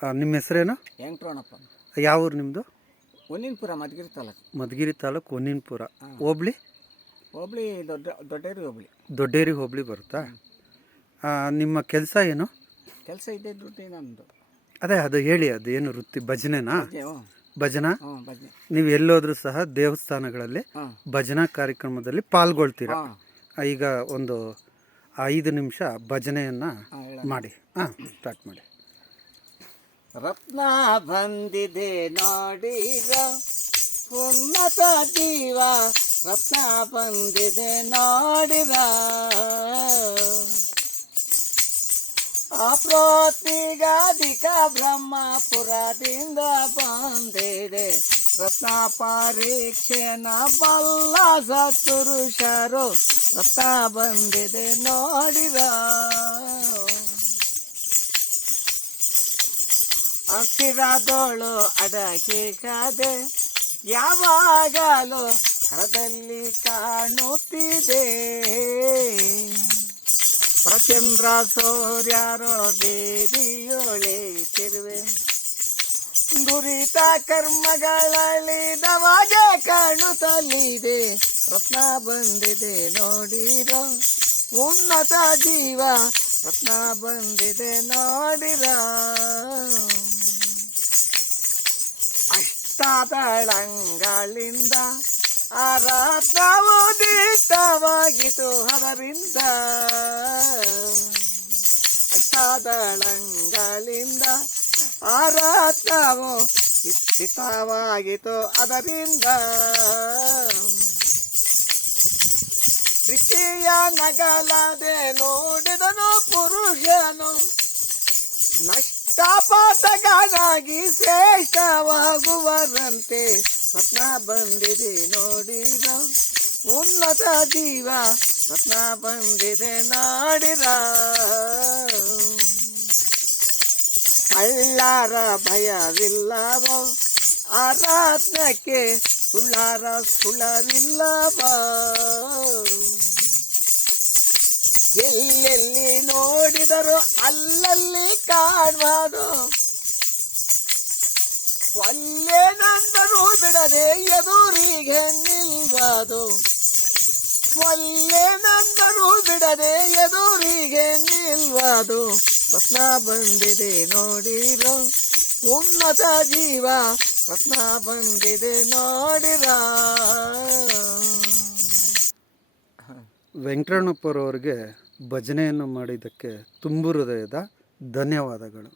ನಿಮ್ಮ ಹೆಸರೇನು? ವೆಂಕಟರಮಣಪ್ಪ. ಯಾವ ಊರು ನಿಮ್ಮದು? ಹೊನ್ನಿನಪುರ, ಮಧುಗಿರಿ ತಾಲೂಕು. ಮಧುಗಿರಿ ತಾಲೂಕು, ಹೊನ್ನಿನಪುರ. ಹೋಬಳಿ? ಹೋಬಳಿ ದೊಡ್ಡೇರಿ ಹೋಬಳಿ. ದೊಡ್ಡೇರಿ ಹೋಬಳಿ ಬರುತ್ತಾ? ನಿಮ್ಮ ಕೆಲಸ ಏನು? ಕೆಲಸ ಇದೆ, ದುಡ್ಡು ನಮ್ಮದು. ಅದೇ ಅದು ಹೇಳಿ, ಅದು ಏನು ವೃತ್ತಿ? ಭಜನೆನಾ? ಭಜನಾ? ಭಜನೆ. ನೀವು ಎಲ್ಲೋದ್ರೂ ಸಹ ದೇವಸ್ಥಾನಗಳಲ್ಲಿ ಭಜನಾ ಕಾರ್ಯಕ್ರಮದಲ್ಲಿ ಪಾಲ್ಗೊಳ್ತೀರಾ? ಈಗ ಒಂದು 5 ನಿಮಿಷ ಭಜನೆಯನ್ನು ಮಾಡಿ. ಸ್ಟಾರ್ಟ್ ಮಾಡಿ. ರತ್ನ ಬಂದಿದೆ ನೋಡಿಗ ಉನ್ನತ ಜೀವ, ರತ್ನ ಬಂದಿದೆ ನೋಡಿರ. ಅಪ್ರೋತಿಗಾಧಿಕ ಬ್ರಹ್ಮಪುರದಿಂದ ಬಂದಿದೆ ರತ್ನ ಪರೀಕ್ಷೆನ ಬಲ್ಲ ಸತ್ಪುರುಷರು, ರತ್ನ ಬಂದಿದೆ ನೋಡಿರ. ಹಸಿರಾದೋಳು ಅಡಗಿಗದೆ ಯಾವಾಗಲೂ ಕರದಲ್ಲಿ ಕಾಣುತ್ತಿದೆ. ಪ್ರಚಂದ್ರ ಸೂರ್ಯರೋ ಬೇದಿಯೊಳಿತಿರುವೆ, ದುರಿತ ಕರ್ಮಗಳಲ್ಲಿದವಾಗೆ ಕಾಣುತ್ತಲಿದೆ. ರತ್ನ ಬಂದಿದೆ ನೋಡಿರೋ ಉನ್ನತ ಜೀವ, ರತ್ನ ಬಂದಿದೆ ನೋಡಿರ. ಅಷ್ಟಾದಳಂಗಳಿಂದ ಆ ರತ್ನವು ದಿಟ್ಟವಾಗಿತು ಅದರಿಂದ. ಅಷ್ಟಾದಳಂಗಳಿಂದ ಆ ರತ್ನವು ದಿಟ್ಟವಾಗಿತು ಅದರಿಂದ. ದೃಷ್ಟಿಯ ನಗಲದೆ ನೋಡಿದನು ಪುರುಷನು, ನಷ್ಟಪಾತಗಾನಾಗಿ ಶ್ರೇಷ್ಠವಾಗುವರಂತೆ. ರತ್ನ ಬಂದಿದೆ ನೋಡಿರ ಉನ್ನತ ಜೀವ, ರತ್ನ ಬಂದಿದೆ ನೋಡಿರ. ಕಳ್ಳರ ಭಯವಿಲ್ಲವೋ ಆ ರತ್ನಕ್ಕೆ, ಸುಳ್ಳಾರ ಸುಳ್ಳವಿಲ್ಲವ. ಎಲ್ಲೆಲ್ಲಿ ನೋಡಿದರು ಅಲ್ಲಲ್ಲಿ ಕಾಣುವುದು, ಒಲ್ಲೆನಂದರೂ ಬಿಡದೆ ಎದುರಿಗೆ ನಿಲ್ವದು. ಒಲ್ಲೆನಂದರೂ ಬಿಡದೆ ಎದುರಿಗೆ ನಿಲ್ವದು. ರತ್ನ ಬಂದಿದೆ ನೋಡಿರೋ ಉನ್ನತ ಜೀವ, ರತ್ನ ಬಂದಿದೆ ನೋಡಿರ. ವೆಂಕಟರಮಣಪ್ಪರವ್ರಿಗೆ ಭಜನೆಯನ್ನು ಮಾಡಿದ್ದಕ್ಕೆ ತುಂಬು ಹೃದಯದ ಧನ್ಯವಾದಗಳು.